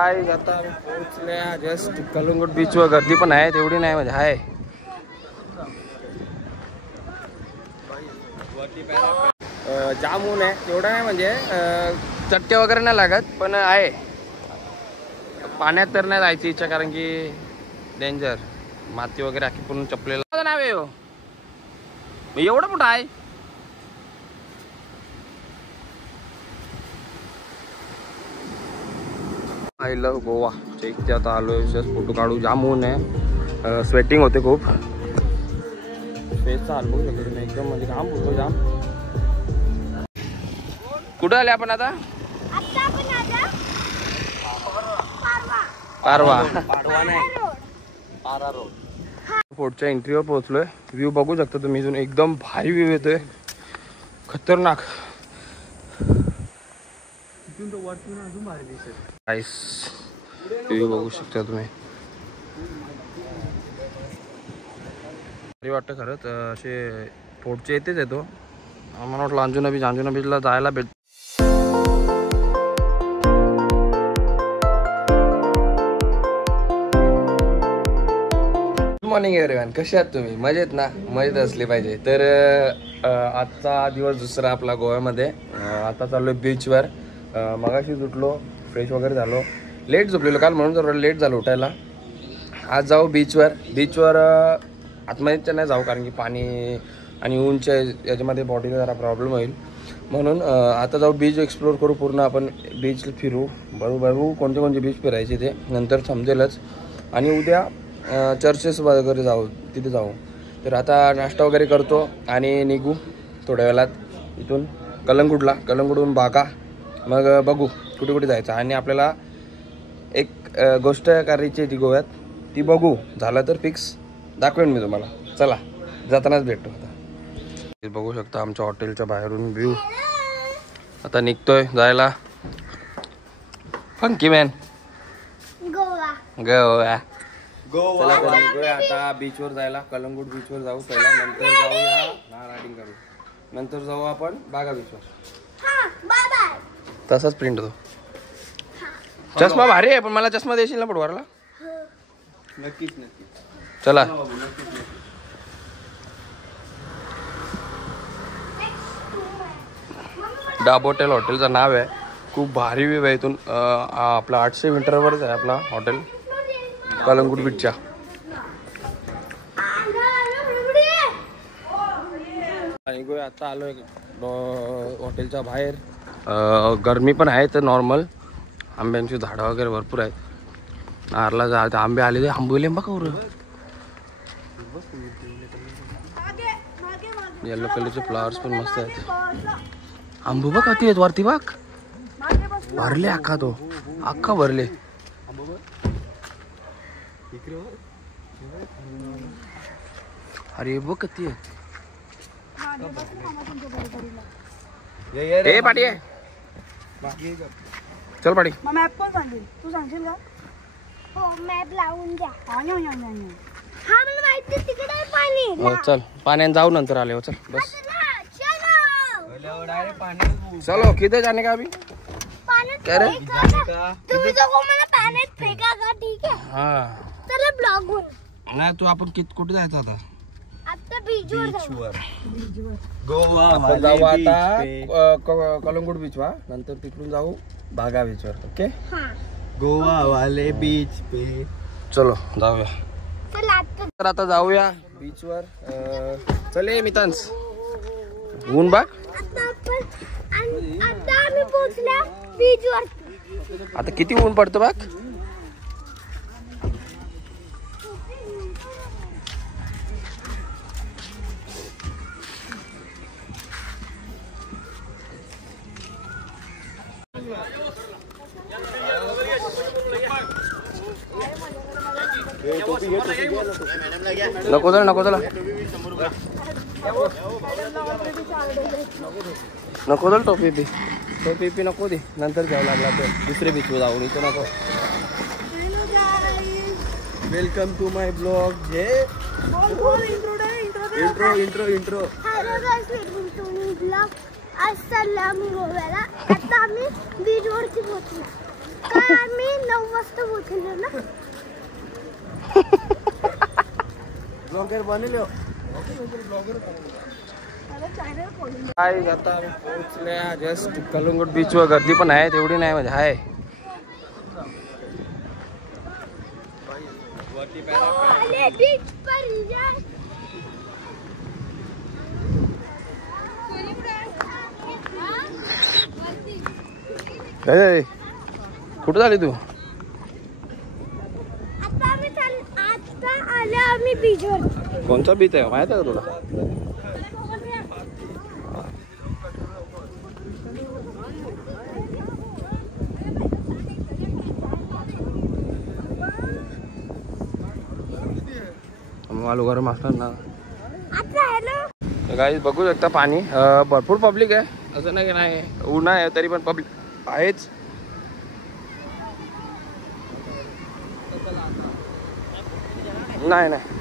काय आता पोहोचल्या जस्ट कलंगूट बीचवर. गर्दी पण आहे तेवढी नाही म्हणजे आहे. जाम ऊन आहे एवढं नाही म्हणजे चटके वगैरे नाही लागत पण आहे. पाण्यात तर नाही जायची इच्छा कारण की डेंजर माती वगैरे आखी पूर्ण चपलेला नाव आहे. एवढं कुठं आहे. आय लव्ह गोवा चेक आता आलोय. फोटो काढू. जाम ऊन आहे. स्वेटिंग होते खूप. फेस चालू शकतो एकदम म्हणजे घाम होतो जाम. कुठं आले आपण आता. पारवा फोर्टच्या एंट्रीवर पोहोचलोय. व्ह्यू बघू शकता तुम्ही इथून एकदम भारी व्ह्यू येतोय. खतरनाक. व्ह्यू बघू शकता तुम्ही. भारी वाटतं खरंच. असे फोर्टचे येतेच येतो. मला वाटलं अंजुना बीचला जायला भेट. Good morning everyone. कसे आहात तुम्ही. मजेत ना. मजेत असले पाहिजे. तर आजचा दिवस दुसरा आपला गोव्यामध्ये. आता चाललोय बीचवर. मगाशी उठलो फ्रेश वगैरे झालो. लेट झोपलेलो काल म्हणून जरा लेट झालं उठायला. आज जाऊ बीचवर आतमध्ये नाही जाऊ कारण की पाणी आणि ऊनच्या याच्यामध्ये बॉडीला जरा प्रॉब्लेम होईल म्हणून आता जाऊ बीच एक्सप्लोर करू पूर्ण. आपण बीच फिरू बरोबर. कोणते बीच फिरायचे ते नंतर समजेलच. आणि उद्या चर्चेस वगैरे जाऊ तिथे जाऊ. तर आता नाश्ता वगैरे करतो आणि निघू थोड्या वेळात इथून कलंगूटहून बागा. मग बघू कुठे कुठे जायचं. आणि आपल्याला एक गोष्ट करायची ती गोव्यात ती बघू. झालं तर फिक्स दाखवेन मी तुम्हाला. चला जातानाच भेटतो. आता बघू शकता आमच्या हॉटेलच्या बाहेरून व्ह्यू. आता निघतोय जायला. Funky man Goa. चला आता बीचवर जायला. कलंगूट बीचवर जाऊ पहिला. नंतर जाऊया रायडिंग करू. नंतर जाऊ आपण बागा बीचवर. तसाच प्रिंट होतो. चष्मा भारी आहे पण मला चष्मा देशील ना पडवारला. नक्कीच. चला डाबोटेल हॉटेलचं नाव आहे. खूप भारी व्ह्यू आहे इथून. आपला 800 मीटरवरच आहे आपला हॉटेल कलंगूट बीचच्या. आता आलोय हॉटेलच्या बाहेर. गरमी पण आहे तर नॉर्मल. आंब्यांची झाडं वगैरे भरपूर आहेत. नारला जा आंबे आलेले. आंबोले बघा येलो कलरचे फ्लावर्स पण मस्त आहेत. आंबू बघ किती आहेत वरती बघ. भरले अख्खा भरले. अरे बघ किती आहे. ए पाटी आहे. चल पाटी. मॅप पण सांगेल. तू सांगशील का. हो मॅप लावून द्या. हा मला माहिती तिकडे आहे पाणी. चल पाण्यात जाऊ नंतर आले. चल बस. चलो किधर जाने का अभी. क्या रे तुम्ही दोघं मला पाण्यात फेका का. ठीक आहे. हाँ चला ब्लॉग होईल. नाही तू आपण कुठे जायचं आता. आता बीचवर गोवा आपण जाऊ आता कलंगूट बीचवर. नंतर तिकडून जाऊ बागा बीचवर. ओके. गोवा वाले बीच पे. चलो जाऊया. तर आता जाऊया बीचवर. चले मितांस. ऊन बघ. आता आम्ही पोहोचल्या बीचवर. आता किती ऊन पडतं बघ. नको चला टोपी बी नको दे. नंतर घ्यावं लागला तर दुसरे बीचवर जाऊन. इथं नको. Welcome to my blog. हे इंट्रो. आज चाललो आम्ही गोव्याला. आता आम्ही बीचवरती पोहोचलो. आम्ही 9 वाजता पोहोचलो ना. ब्लॉगर बनलो. काय आता आम्ही पोहोचल्या जस्ट कलंगूट बीचवर. गर्दी पण आहे तेवढी नाही म्हणजे आहे. आले बीच पर जा. ए कुठं झाली तू? आता आले आम्ही बीचवर. कोणता बीच आहे माहित आहे का तुला? मालू गरम असणार ना. गाईस बघू शकता पाणी भरपूर पब्लिक आहे. असं नाही की नाही उन्हा आहे तरी पण पब्लिक आहेच. नाही नाही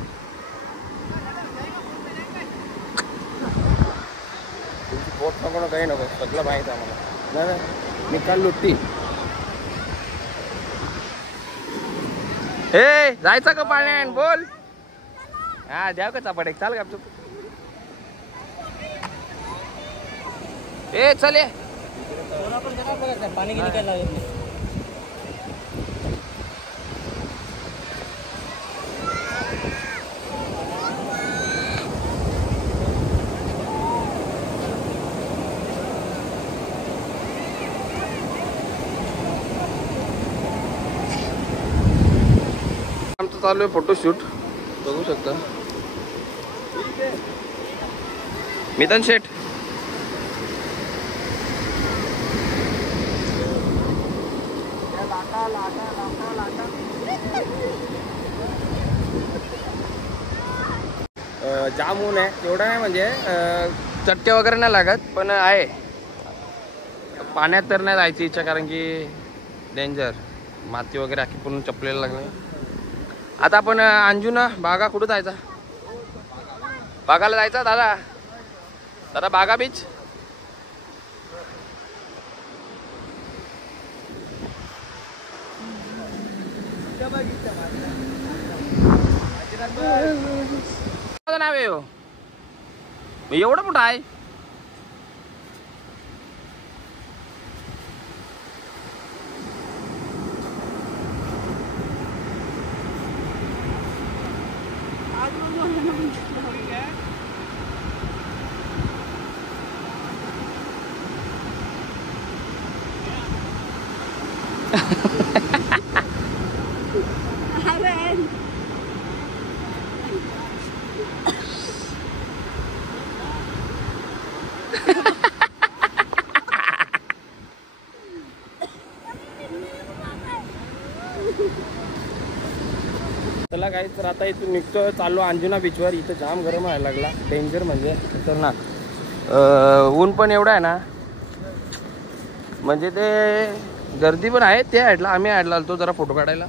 बोट नको ना काही नको सगळं माहित आहे आम्हाला. नाही नाही मी काल लुटती. हे जायचं का पाण्यात बोल. हा द्याव का चापट एक चाल का तू. ए चल ये पाणी किती काय लागत नाही. आमचं चालू आहे फोटोशूट बघू शकता. मिथन शेठ जाम ऊन आहे तेवढं नाही म्हणजे चटके वगैरे नाही लागत पण आहे. पाण्यात तर नाही जायची इच्छा कारण की डेंजर माती वगैरे आखी पूर्ण चपलेला लागले. आता आपण अंजुना बागा कुठं जायचा? बागाला जायचा दादा. दादा बागा बीच. नाव आहे हो एवढं मोठं आहे. चला काही तर आता इथून निघतो चाललो अंजुना बीचवर. इथं जाम गरम व्हायला लागला. डेंजर म्हणजे खतरनाक. ऊन पण एवढं आहे ना म्हणजे ते गर्दी पण आहे. ते ॲडला आम्ही ॲडला आलतो जरा फोटो काढायला.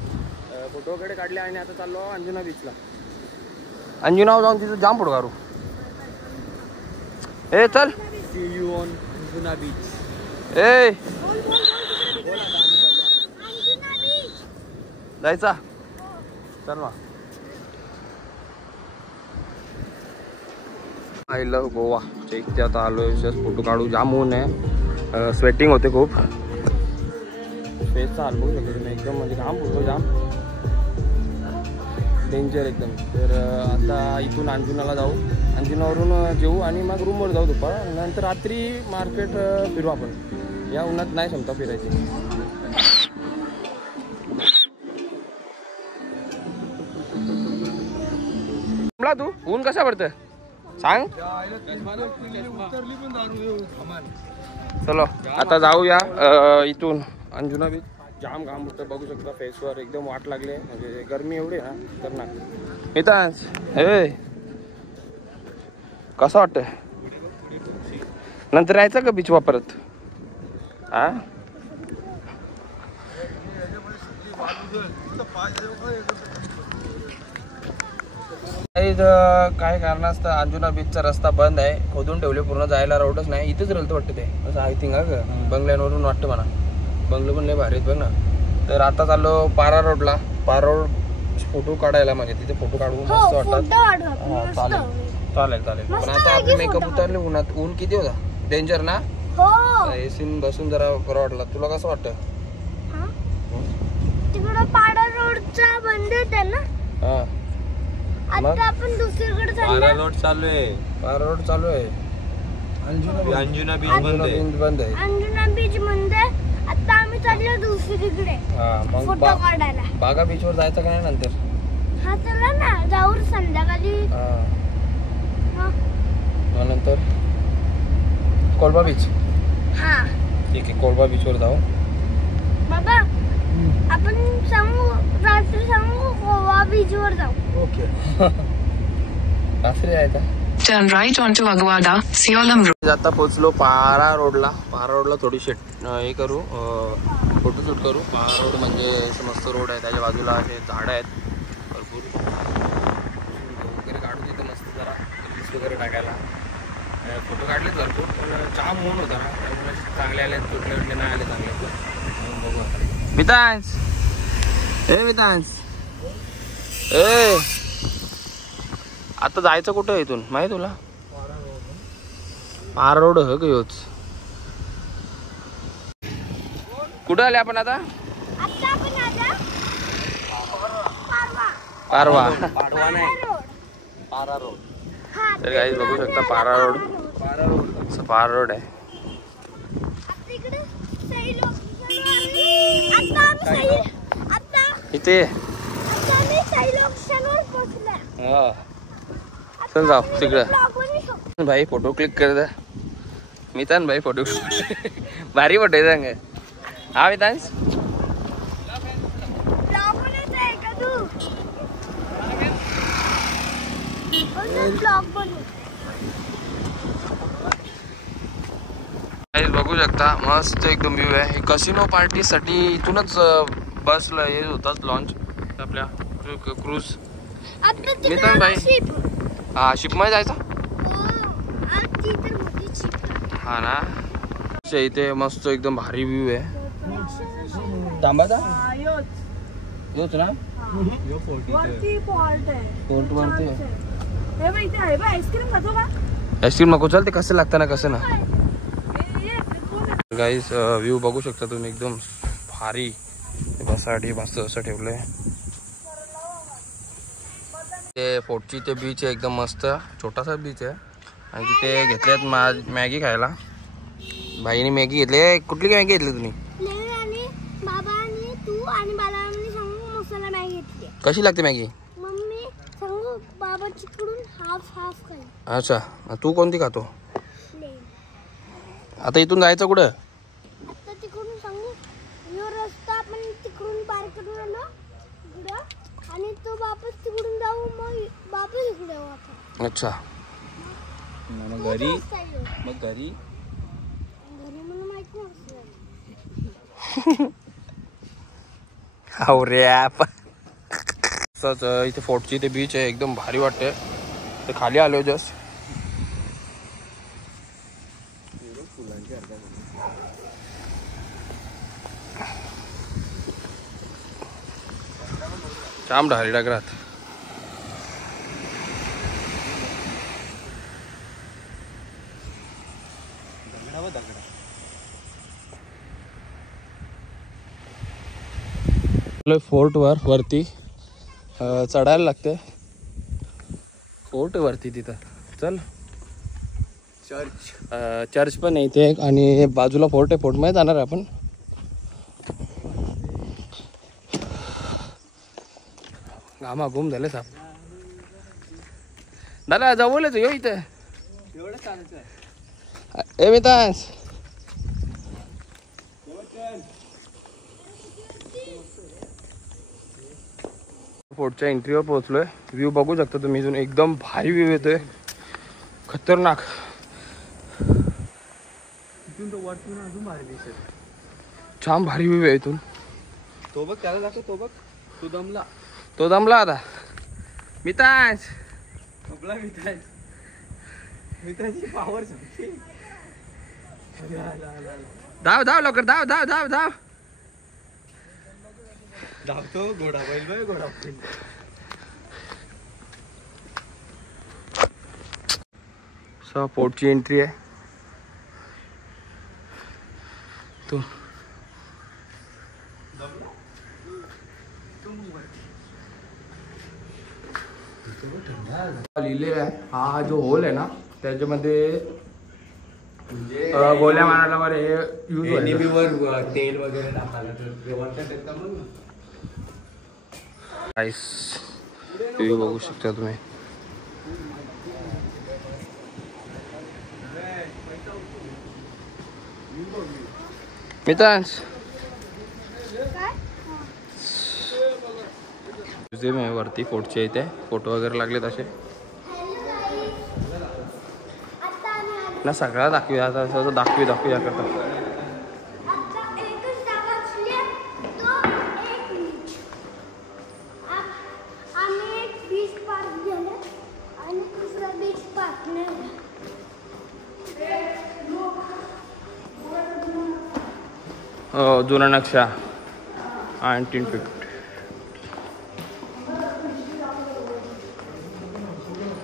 फोटो वगैरे काढले आणि आता चाललो अंजुना बीचला. अंजुनावर जाऊन तिथं जाम फोटो काढू. ए चल See you on Anjuna beach. ए जायचा चल ना. I love Goa. इथे आता आलोय फोटो काढू. जाम ऊन आहे. स्वेटिंग होते खूप. फेसचा हाल बघू शकतो तुम्ही एकदम म्हणजे घाम फुटतो जाम. डेंजर एकदम. तर आता इथून अंजुनाला जाऊ. अंजुनावरून जेऊ आणि मग रूमवर जाऊ दुपार. नंतर रात्री मार्केट फिरू आपण. या उन्हात नाही क्षमता फिरायची. तू ऊन कसा पडतं सांग. चलो आता जाऊया इथून अंजुना बीच. जाम घाम होतं बघू शकता फेसवर. एकदम वाट लागले म्हणजे गरमी एवढी ना खतरनाक. इथं हे कसं वाटतंय? नंतर यायचं का बीच वापरत? हा काय कारणास्तव अंजुना बीचचा रस्ता बंद आहे. खोदून ठेवले पूर्ण. जायला रोडच नाही. इथेच रलतं वाटतं ते असं आय थिंक. हा का बंगल्यांवरून वाटतं मला. बंगलो पण लय भारी आहेत बघ ना. तर आता चाललो पारा रोडला. पारा रोड फोटो काढायला, म्हणजे तिथे फोटो काढू मस्त वाटतात. हा, चालेल चालेल चालेल. पण आता आपली मेकअप उतरले उन्हात. ऊन किती होता, डेंजर ना. एसीन बसून जरा बरं वाटलं. तुला कसं वाटतं? तिकडं पारा रोडचा बंद होता ना. हा, आता आपण दुसरीकडे पारा रोड चालू आहे. पारा रोड चालू आहे. अंजुना बीच बंद आहे. अंजुना बीच बंद आहे. आता आम्ही चाललो दुसरीकडे हा, मग फोटो काढायला. बागा बीच वर जायचं का नाही नंतर? हा चला ना, जाऊ संध्याकाळी. हा, हा. मग नंतर कोळबा बीच. हा ठीक आहे, कोळबा बीच वर जाऊ. बाबा, आपण सांगू रात्री सांगू गोवा बीच वर जाऊ. ओके. रात्री आहे का? Turn right onto Aguada, Siolam Road. आता पोहोचलो पारा रोडला. पारा रोडला थोडी हे करू, फोटोशूट करू. पारा रोड म्हणजे मस्त रोड आहे, त्याच्या बाजूला असे झाडं आहेत भरपूर. वगैरे काढू तिथे मस्त जरा रील्स वगैरे टाकायला. फोटो काढलेच भरपूर, पण जाम ऊन होता ना, त्यामुळे चांगले आले, तुटले उठले नाही आले चांगले. बघू आता. मितांश, ए मितांश, ए आता जायचं कुठं आहे इथून माहिती तुला? पारा रोड हो का ह्योच? कुठं आले आपण आता? आता आपण आलो पारवा. पाडवा नाही, रोड. पारा रोड. हा, तर काही बघू शकता पारा रोड. पारा रोड. पारा रोड आहे. आता इकडे सही लोक आता आम्ही इथे सही लोकेशनवर पोहोचलो. हा, चल जाऊ तिकडं. ब्लॉग बनवू शकतो. भाई फोटो क्लिक कर दे. मितान भाई फोटो भारी फोटो आहे सांग. हा मितांश, ब्लॉग बनवायचा आहे का तू? ब्लॉग बनव. बघू शकता मस्त एकदम व्ह्यू आहे. कसिनो पार्टी साठी इथूनच बसला हे होतात लॉन्च आपल्या क्रूज. आता मितान भाई, हा शिपमध्ये जायचा. हा ना, इथे मस्त एकदम भारी व्ह्यू आहे. तांबाचा योच ना, फोर्ट वरती आईस्क्रीम नको. चल ते कसं लागतं ना, कसं ना. गाईस व्ह्यू बघू शकता तुम्ही, एकदम भारी. बसासाठी मस्त असं ठेवलंय. ते फोर्टची ते बीच आहे, एकदम मस्त छोटासा बीच आहे. आणि तिथे घेतल्यात मॅगी खायला. भाईने मॅगी घेतली. कुठली मॅगी घेतली तुम्ही? बाबांनी तू आणि बालांनी सांगू मसाला मॅगी घेतली. कशी लागते मॅगी? मम्मी सांगू बाबा चिकडून हाफ खाई. अच्छा, तू कोणती खातो? आता इथून जायचं कुठं? आता तिकडून सांगू यो रस्ता आपण तिकडून पार करून आलो इकडं, आणि तो वापस तिकडून जाऊ, मग वापस इकडे येऊ आपण. अच्छा, मग घरी घरी मला माहित नाही. इथे फोर्टची ते बीच आहे, एकदम भारी वाटते. ते खाली आलो जस्ट. जाम ढाली डागरात. फोर्ट वरती चढायला लागते. फोर्ट वरती तिथं चल. चर्च पण आहे इथे, आणि बाजूला फोर्ट आहे. फोर्ट मध्ये जाणार आहे आपण. घामा घुम झाले साप. दादा जवळच येऊ इथं. ए मितांश, फोर्टच्या एंट्रीवर पोहोचलोय. व्ह्यू बघू शकता तुम्ही इथून, एकदम भारी व्ह्यू येतोय, खतरनाक. छान भारी व्ह्यू आहे इथून. तो बघ, त्याला दाखव. तो बघ, तो दमला. तो दमला आता. मितांश, मित्राची पावर सांगते. धाव धाव लवकर, धाव धाव धाव धाव. धावतो घोडा बैल बाय घोडा बैल. पोर्टची एंट्री आहे तू लिहिलेला आहे. हा जो होल आहे ना त्याच्यामध्ये गोल्या मारायला वर हे यूज नेहमीवर तेल वगैरे टाकायला आईस व्ह्यू बघू शकता तुम्ही. मित्रांस म्युझियम आहे वरती फोर्टच्या इथे फोटो वगैरे लागले तसे ना सगळा दाखवूया आता असं दाखवूया करता. आता एकच जागा असली तो 1 मिनिट. आम्ही एक बीच पार्क गेलो आणि दुसरा बीच पार्क नाही. जुना नक्षा 1950.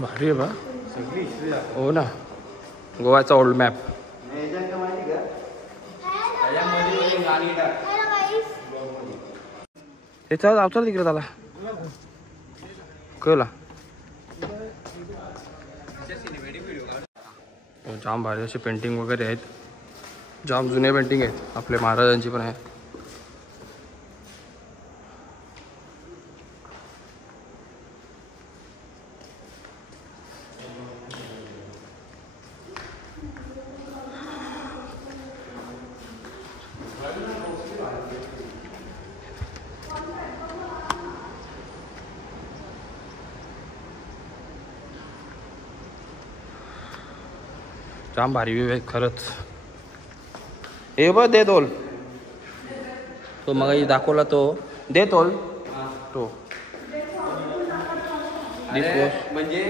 भारी आहे बा हो ना गोवाचा ओल्ड मॅप. त्याचा जावचा तिकडे झाला कळला. जाम भारी असे पेंटिंग वगैरे आहेत. जाम जुने पेंटिंग आहेत आपल्या महाराजांची पण आहे. जाम भारी व्ह्यू आहे खरंच. हे बघ दे तोल तो मग दाखवला तो दे तोल तो म्हणजे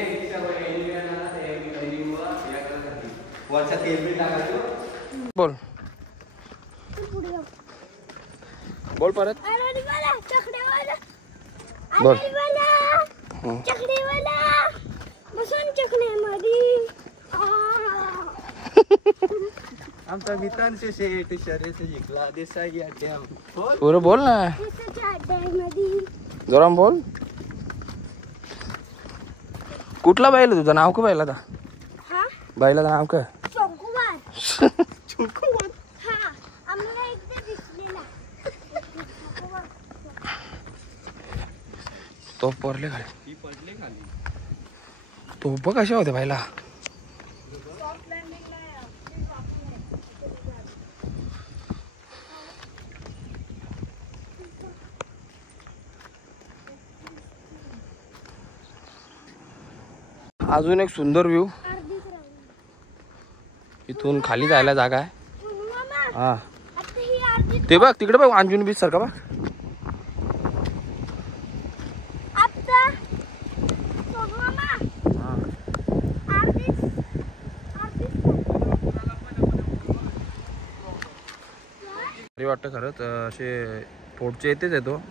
वरचा तेल बी टाकायचं. बोल बोल परत बोल. चकडेवाला बसून चकण्यामध्ये आमचा मित्रांचे शेट शर्यत जिंकला देसाई अड्ड्या. पुरं बोल ना जोराम बोल. कुठला बैल आहे तुझं नाव का बैलाचा? बैलाचं नाव का? तो पडले खाली तो बघ कशा होते बैला. अजून एक सुंदर व्ह्यू. इथून खाली जायला जागा आहे. हा ते बघ तिकडे बघ अंजुनी बीच सारखा बघ. वाटतं खरंच असे फोटोचे येतेच येतो.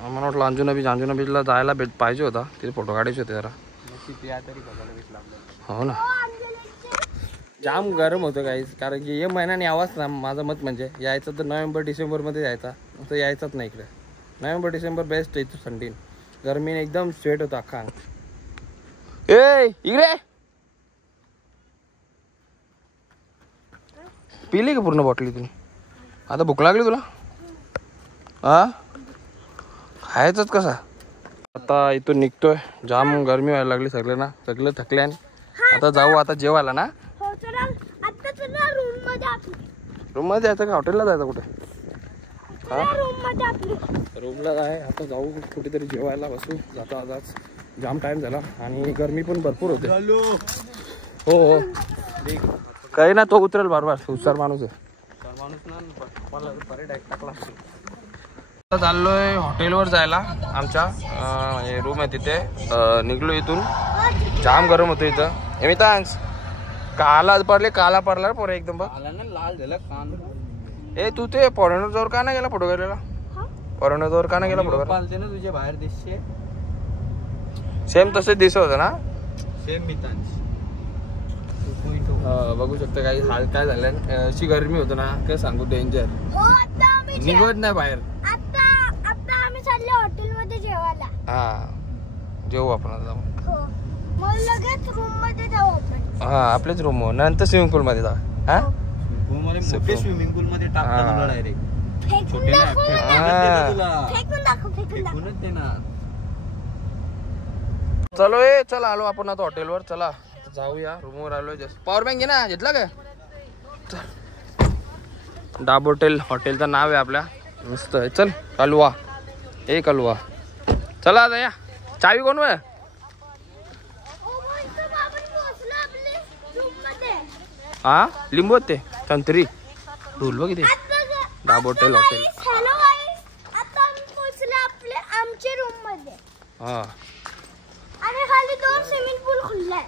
मला वाटलं अंजुना बीचला जायला पाहिजे होता. तिथे फोटो काढायचे होते जरा. हो ना जाम गरम होतं काहीच कारण की हे महिन्याने यावाच ना. माझं मत म्हणजे यायचं तर नोव्हेंबर डिसेंबरमध्ये यायचा तर यायचाच नाही इकडे. नोव्हेंबर डिसेंबर बेस्ट आहे. थंडीन गरमीने एकदम स्वेट होतं अख्खा. ए इकडे पिली का पूर्ण बॉटली तुम्ही? आता भूक लागली तुला? हा खायचंच कसा? आता इथून निघतोय. जाम गरमी व्हायला लागली सगळे थकले. आता जाऊ आता जेवायला ना. रूम मध्ये जायचं का हॉटेलला जायचं कुठे? रूमला आहे. आता जाऊ कुठेतरी जेवायला बसू. जातो आताच जाम टाइम झाला आणि गरमी पण भरपूर होते. हो हो काही ना तो उतरेल बरोबर. हुशार माणूस आहे. चाललोय हॉटेलवर जायला. आमच्या रूम आहे तिथे. निघलो इथून. जाम गरम होतं इथं. एमितांस काला पडला पोरे एकदम बघ. लाल झाला कान. ए तू ते फॉरेनर जवळ का नाही गेला फोटो काढायला? परवण्याजवळ का नाही गेला पुढे पालते ना तुझ्या बाहेर देशचे सेम तसेच दिसत होतं ना. सेम मितांश. बघू शकता काही हाल काय झालं. अशी गरमी होतो ना काय सांगू डेंजर. हो आता आम्ही निघत नाही बाहेर. आता आम्ही चाललो हॉटेलमध्ये जेवायला. हा जेवू आपण आता जाऊ. हो मग लगेच रूम मध्ये जाऊ आपण. हा आपल्याच रूम नंतर स्विमिंग पूल मध्ये जाऊ. हा मोठे स्विमिंग पूल मध्ये टाकतात तुला डायरेक्ट. फेकून छोटे नाही, दाखव फेकूनच ना. देणार तुला. फेकून दाखव फेकून दाखव. फेकूनच देणार. चलो चला आलो आपण आता हॉटेलवर. चला जाऊया रूमवर आलो. जस्ट पॉवर बँक घे ना घेतला का. डाब हॉटेलचं नाव आहे आपल्या. मस्त आहे. चल कलवा ए कलवा. चला आता या. चावी कोण वय. ओ मग इथं आपण पोहोचलो आपल्या रूम मध्ये. हा लिंबू ते संत्री ढोल बघ इथे. डाब हॉटेल. हॅलो गाईस आता आम्ही पोहोचलो आपल्या आमच्या रूम मध्ये. हा आणि खाली 2 स्विमिंग पूल खुललाय.